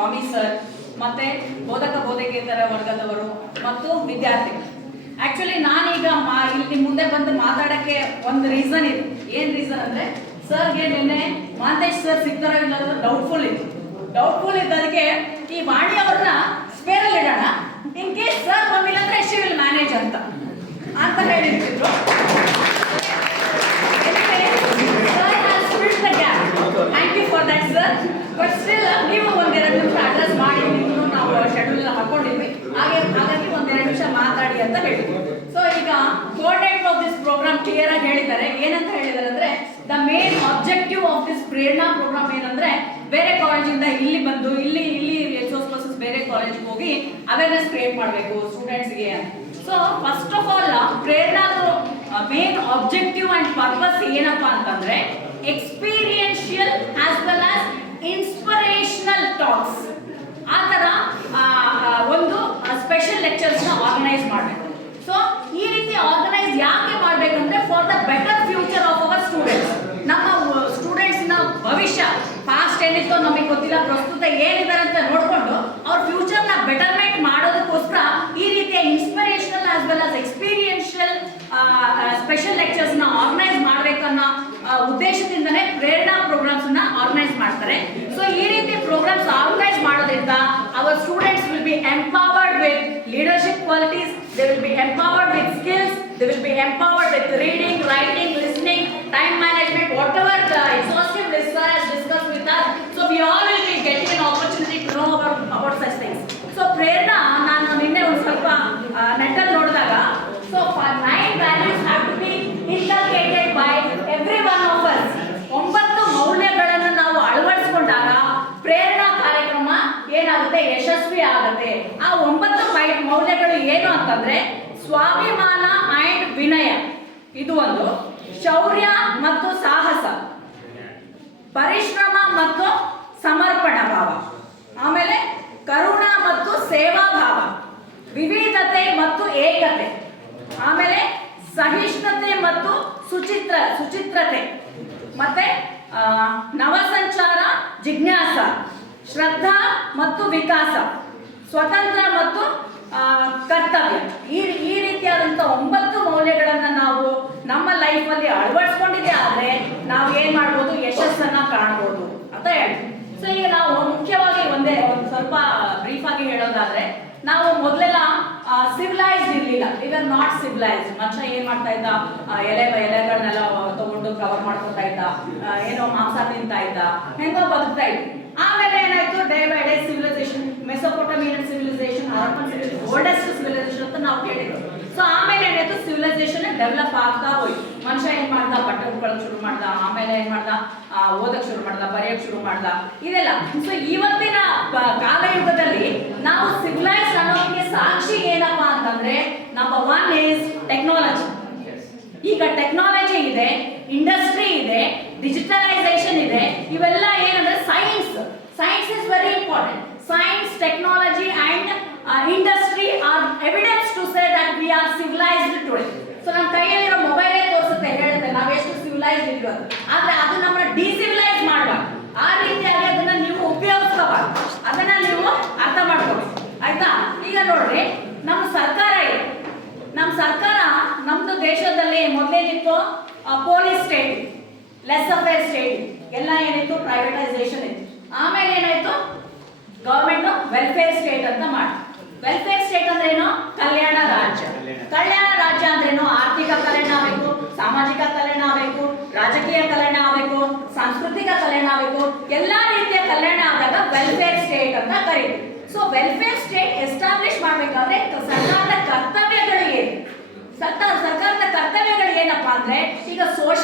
ಸ್ವಾಮಿ sir ಮತ್ತೆ ಬೋಧಕ ಬೋಧಕೇತರ ವರ್ಗದವರು ಮತ್ತು ವಿದ್ಯಾರ್ಥಿಗಳು. ಆಕ್ಚುಲಿ ನಾನೀಗ ಇಲ್ಲಿ ಮುಂದೆ ಬಂದು ಮಾತಾಡಕ್ಕೆ ಒಂದು ರೀಸನ್ ಇದೆ. ಏನ್ ರೀಸನ್ ಅಂದ್ರೆ ಸರ್ಗೆ ನಿನ್ನೆ ಮಾಂತೇಶ್ ಸರ್ ಸಿಗ್ತಾರೋ ಇಲ್ಲ ಡೌಟ್ಫುಲ್ ಇದ್ದದಕ್ಕೆ ಈ ವಾಣಿ ಅವ್ರನ್ನ ಸ್ಪೇರಲ್ಲಿ ಇಡೋಣ, ಇನ್ ಕೇಸ್ ಸರ್ ಬಂದಿಲ್ಲ ಅಂದ್ರೆ ಶಿ ವಿಲ್ ಮ್ಯಾನೇಜ್ ಅಂತ ಹೇಳಿರ್ತಿದ್ರು. Thank you for that sir. But still ನೀವು ಒಂದೆರಡು ನಿಮಿಷ ಅಡ್ರೆಸ್ ಮಾಡಿ, ನಾವು ಶೆಡ್ಯೂಲ್ ಹಾಕೊಂಡಿದ್ವಿ, ಹಾಗಾಗಿ ಒಂದೆರಡು ನಿಮಿಷ ಮಾತಾಡಿ ಅಂತ ಹೇಳಿದ್ವಿ. ಸೊ ಈಗ coordinator of this programme clear ಆಗಿ ಹೇಳಿದ್ದಾರೆ. ಏನಂತ ಹೇಳಿದ್ದಾರೆ ಅಂದ್ರೆ the main objective of this Prerana programme ಏನಂದ್ರೆ ಬೇರೆ ಕಾಲೇಜಿಂದ ಇಲ್ಲಿ ಬಂದು ಇಲ್ಲಿ ರಿಸೋರ್ಸ್ ಪರ್ಸನ್ಸ್ ಬೇರೆ ಕಾಲೇಜಿಗೆ ಹೋಗಿ ಅವೇರ್ನೆಸ್ ಕ್ರಿಯೇಟ್ ಮಾಡಬೇಕು ಸ್ಟೂಡೆಂಟ್ಸ್ಗೆ. ಸೊ ಫಸ್ಟ್ ಆಫ್ ಆಲ್ ಪ್ರೇರಣಾದ ಮೇನ್ ಆಬ್ಜೆಕ್ಟಿವ್ ಅಂಡ್ ಪರ್ಪಸ್ ಏನಪ್ಪಾ ಅಂತಂದ್ರೆ experiential as well as inspirational talks, ಆ ಥರ ಒಂದು ಸ್ಪೆಷಲ್ ಲೆಕ್ಚರ್ಸ್ ನ ಆರ್ಗನೈಸ್ ಮಾಡಬೇಕು. ಸೊ ಈ ರೀತಿ ಆರ್ಗನೈಸ್ ಯಾಕೆ ಮಾಡಬೇಕಂದ್ರೆ for the better future of our students. ನಮ್ಮ ಸ್ಟೂಡೆಂಟ್ಸ್ ನ ಭವಿಷ್ಯ ಪಾಸ್ಟ್ ಏನಿತ್ತು ನಮಗೆ ಗೊತ್ತಿಲ್ಲ, ಪ್ರಸ್ತುತ ಏನಿದ್ದಾರೆ ಅಂತ ನೋಡ್ಕೊಂಡು ಅವ್ರ ಫ್ಯೂಚರ್ ನ ಬೆಟರ್ಮೆಂಟ್ ಮಾಡೋದಕ್ಕೋಸ್ಕರ ಈ ರೀತಿಯ inspirational as well as experiential special lectures ನ ಆರ್ಗನೈಸ್ ಮಾಡ್ಬೇಕನ್ನೋ ಉದ್ದೇಶದಿಂದನೇ ಪ್ರೇರಣಾ ಪ್ರೋಗ್ರಾಮ್ಸ್ ನ ಆರ್ಗನೈಸ್ ಮಾಡ್ತಾರೆ. ಸೊ ಈ ರೀತಿ ಪ್ರೋಗ್ರಾಮ್ಸ್ ಆರ್ಗನೈಸ್ ಮಾಡೋದ್ರಿಂದ hour students will be empowered with leadership qualities, they will be empowered with skills, they will be empowered with reading, writing, listening, time management, whatever the exhaustive list has discussed with us. So we all will be getting an opportunity to know about such things. So prerna ನಾನು ನಿನ್ನೆ ಒಂದು ಸ್ವಲ್ಪ ನೆಟ್ಟಲ್ಲಿ ನೋಡಿದಾಗ so 9 values have to be inculcated by every one of us. 9 ಮೌಲ್ಯಗಳನ್ನು ನಾವು ಅಳವಡಿಸಿಕೊಂಡಾಗ ಪ್ರೇರಣಾ ಕಾರ್ಯಕ್ರಮ ಏನಾಗುತ್ತೆ, ಯಶಸ್ವಿ ಆಗುತ್ತೆ. ಆ 9 ಮೌಲ್ಯಗಳು ಏನು ಅಂತಂದ್ರೆ ಸ್ವಾಭಿಮಾನ ಅಂಡ್ ವಿನಯ, ಇದು ಒಂದು; ಶೌರ್ಯ ಮತ್ತು ಸಾಹಸ, ಪರಿಶ್ರಮ ಮತ್ತು ಸಮರ್ಪಣಾ ಭಾವ, ಆಮೇಲೆ ಕರುಣಾ ಮತ್ತು ಸೇವಾ ಭಾವ, ವಿವಿಧತೆ ಮತ್ತು ಏಕತೆ, ಆಮೇಲೆ ಸಹಿಷ್ಣುತೆ ಮತ್ತು ಸುಚಿತ್ರತೆ, ಮತ್ತೆ ನವಸಂಚಾರ, ಜಿಜ್ಞಾಸ, ಶ್ರದ್ಧಾ ಮತ್ತು ವಿಕಾಸ, ಸ್ವತಂತ್ರ ಮತ್ತು ಕರ್ತವ್ಯ. ಈ ರೀತಿಯಾದಂಥ 9 ಮೌಲ್ಯಗಳನ್ನ ನಾವು ನಮ್ಮ ಲೈಫಲ್ಲಿ ಅಳವಡಿಸ್ಕೊಂಡಿದ್ದೆ ಆದ್ರೆ ನಾವು ಏನ್ ಮಾಡ್ಬೋದು, ಯಶಸ್ಸನ್ನ ಕಾಣ್ಬೋದು ಅಂತ ಹೇಳಿ. ಸೊ ಈಗ ನಾವು ಮುಖ್ಯವಾಗಿ ಒಂದು ಸ್ವಲ್ಪ ಬ್ರೀಫ್ ಆಗಿ ಹೇಳೋದಾದ್ರೆ, ನಾವು ಮೊದಲೆಲ್ಲ ಸಿವಿಲೈಸ್ಡ್ ಇರಲಿಲ್ಲ, ಇವರ್ ನಾಟ್ ಸಿವಿಲೈಸ್ಡ್. ಮನುಷ್ಯ ಏನ್ ಮಾಡ್ತಾ ಇದ್ದ, ಎಲೆಗಳನ್ನೆಲ್ಲ ತಗೊಂಡು ಕವರ್ ಮಾಡ್ಕೊತಾ ಇದ್ದ, ಏನೋ ಮಾಂಸ ತಿಂತಾ ಇದ್ದ, ಹೆಂಗೋ ಬದುಕ್ತಾ ಇದ್ದ. ಆಮೇಲೆ ಏನಾಯ್ತು, day by day civilisation, Mesopotamian civilisation, Harappan civilisation, oldest civilisation ಅಂತ ನಾವು ಕೇಳಿದ್ವಿ. ಸೊ ಆಮೇಲೆ ಏನಾಯ್ತು, ಸಿವಿಲೈಸೇಷನ್ ಡೆವಲಪ್ ಆಗ್ತಾ ಹೋಯ್ತು. ಮನುಷ್ಯ ಏನ್ ಮಾಡ್ದ, ಬಟ್ಟೆ ಉಟ್ಕೊಳ್ಳೋಕೆ ಶುರು ಮಾಡ್ದ, ಆಮೇಲೆ ಏನ್ ಮಾಡ್ದ, ಓದಕ್ ಶುರು ಮಾಡ್ದ, ಬರೆಯಕ್ ಶುರು ಮಾಡ್ದ, ಇದೆಲ್ಲ. ಸೊ ಇವತ್ತಿನ ಕಾಲಯುಗದಲ್ಲಿ ನಾವು ಸಿವಿಲೈಸ್ ಅನ್ನೋದಕ್ಕೆ ಸಾಕ್ಷಿ ಏನಪ್ಪಾ ಅಂತಂದ್ರೆ ನಂಬರ್ 1 ಈಸ್ ಟೆಕ್ನಾಲಜಿ. ಈಗ ಟೆಕ್ನಾಲಜಿ ಇದೆ, ಇಂಡಸ್ಟ್ರಿ ಇದೆ, ಡಿಜಿಟಲೈಸೇಷನ್ ಇದೆ. ಇವೆಲ್ಲ ಏನಂದ್ರೆ science is very important. Science, technology and industry are evidence to say that we are civilised today. So ನಮ್ಮ ಕೈಯಲ್ಲಿರೋ ಮೊಬೈಲೇ ತೋರಿಸುತ್ತೆ, ಹೇಳುತ್ತೆ ನಾವು ಎಷ್ಟು ಸಿವಿಲೈಸ್ಡ್ ಇದೀವಿ ಅಂತ. ಆದ್ರೆ ಅದು ನಮ್ಮನ್ನ ಡಿಸಿವಿಲೈಸ್ ಮಾಡಬಾರ್ದು. ಆ ರೀತಿಯಾಗಿ ಅದನ್ನ ನೀವು ಉಪಯೋಗಿಸಬಾರ್ದು, ಅದನ್ನ ನೀವು ಅರ್ಥ ಮಾಡ್ಕೋಬೇಕು, ಆಯ್ತಾ? ಈಗ ನೋಡ್ರಿ, ನಮ್ಮ ಸರ್ಕಾರ ಇದೆ. ನಮ್ಮ ಸರ್ಕಾರ ನಮ್ದು ದೇಶದಲ್ಲಿ ಮೊದಲೇನಿತ್ತು, police state, laissez faire state, ಎಲ್ಲ ಏನಿತ್ತು ಪ್ರೈವೇಟೈಸೇಷನ್ ಇತ್ತು. ಆಮೇಲೆ ಏನಾಯ್ತು, ಗವರ್ಮೆಂಟ್ ವೆಲ್ಫೇರ್ ಸ್ಟೇಟ್ ಅಂತ ಮಾಡಿ. ವೆಲ್ಫೇರ್ ಸ್ಟೇಟ್ ಅಂದ್ರೆ ಏನು, ಕಲ್ಯಾಣ ರಾಜ್ಯ. ಕಲ್ಯಾಣ ರಾಜ್ಯ ಅಂದ್ರೇನು, ಆರ್ಥಿಕ ಕಲ್ಯಾಣ ಆಗಬೇಕು, ಸಾಮಾಜಿಕ ಕಲ್ಯಾಣ ಆಗಬೇಕು, ರಾಜಕೀಯ ಕಲ್ಯಾಣ ಆಗಬೇಕು, ಸಾಂಸ್ಕೃತಿಕ ಕಲ್ಯಾಣ ಆಗಬೇಕು, ಎಲ್ಲಾ ರೀತಿಯ ಕಲ್ಯಾಣ ಆದಾಗ ವೆಲ್ಫೇರ್ ಸ್ಟೇಟ್ ಅಂತ ಕರೀತೀವಿ. ಸೊ ವೆಲ್ಫೇರ್ ಸ್ಟೇಟ್ ಎಸ್ಟಾಬ್ಲಿಷ್ ಮಾಡ್ಬೇಕಾದ್ರೆ ಸರ್ಕಾರದ ಕರ್ತವ್ಯಗಳು ಏನು? ಸರ್ಕಾರದ ಕರ್ತವ್ಯಗಳು ಏನಪ್ಪಾ ಅಂದ್ರೆ, ಈಗ ಸೋಷಿಯಲ್